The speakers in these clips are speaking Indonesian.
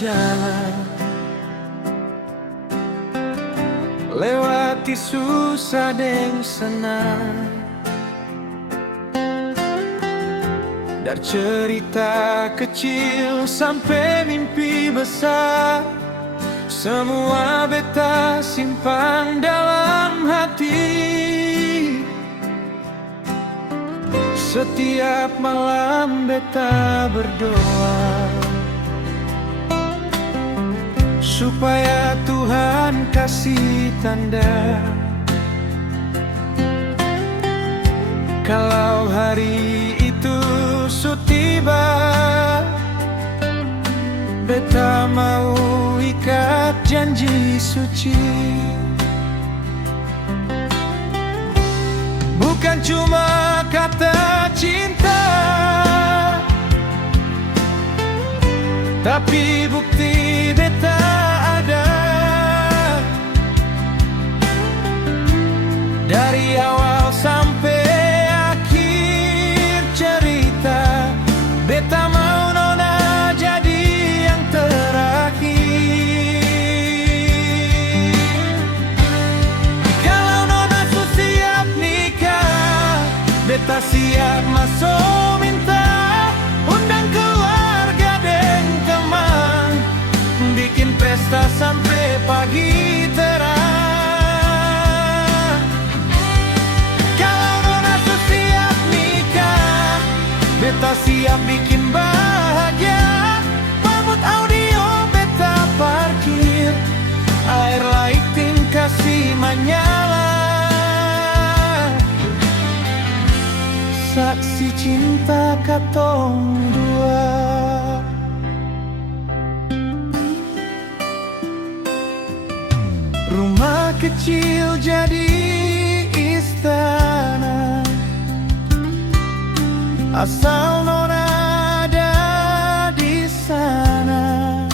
berjalan, lewati susah dan senang. Dari cerita kecil sampai mimpi besar, semua beta simpan dalam hati. Setiap malam beta berdoa supaya Tuhan kasih tanda. Kalau hari itu tiba, beta mau ikat janji suci. Bukan cuma kata cinta, tapi bukti beta ada. Dari awal sampai akhir cerita, beta mau nona jadi yang terakhir. Kalau nona su siap nikah, beta siap masuk minta. Undang keluarga dan teman, bikin pesta sampai pagi terang. Kalau nona su siap nikah, beta siap bikin bahagia. Pamut audio beta parkir, air lighting kasih menyala. Saksi cinta katong dua. Rumah kecil jadi istana, asal nona ada di sana.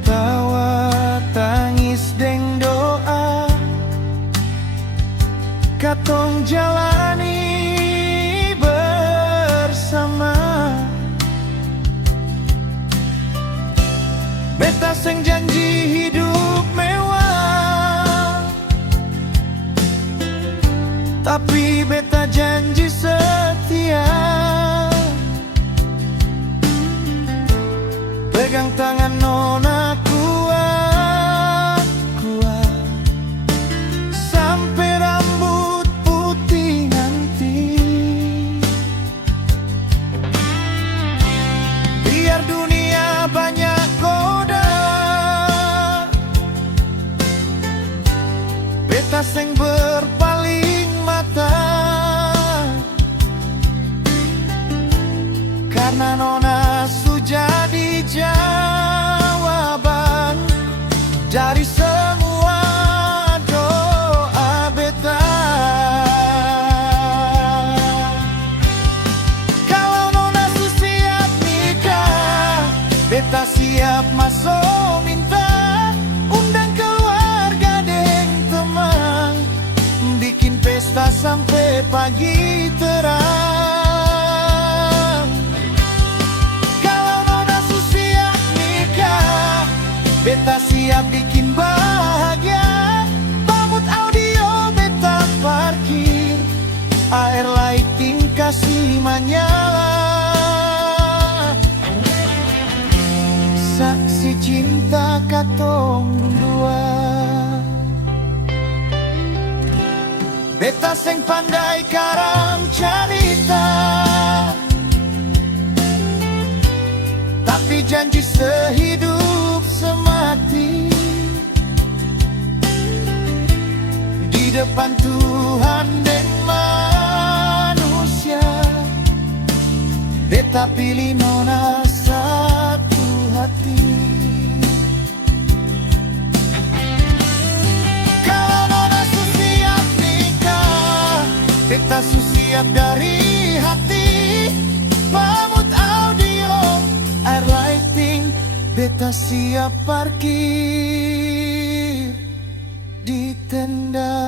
Tawa, tangis, deng doa, katong jalani bersama. Beta seng janji hidup mewah, tapi beta janji setia. Pegang tangan nona kuat-kuat, sampai rambut putih nanti. Biar dunia banyak goda, beta seng berpaling mata. Karena nona su jadi jawaban dari semua doa beta. Kalau nona su siap nikah, beta siap masuk minta. Undang keluarga dan teman, bikin pesta sampai pagi terang. Beta siap bikin bahagia. Pamut audio beta parkir, air lighting kasih menyala. Saksi cinta katong dua. Beta seng pandai karang cerita, tapi janji sehidup semati. Di depan Tuhan dan manusia, beta pilih nona satu hati. Kalau nona su siap nikah, beta su siap dari hati. Pamut audio, air lighting, beta siap parkir di tenda.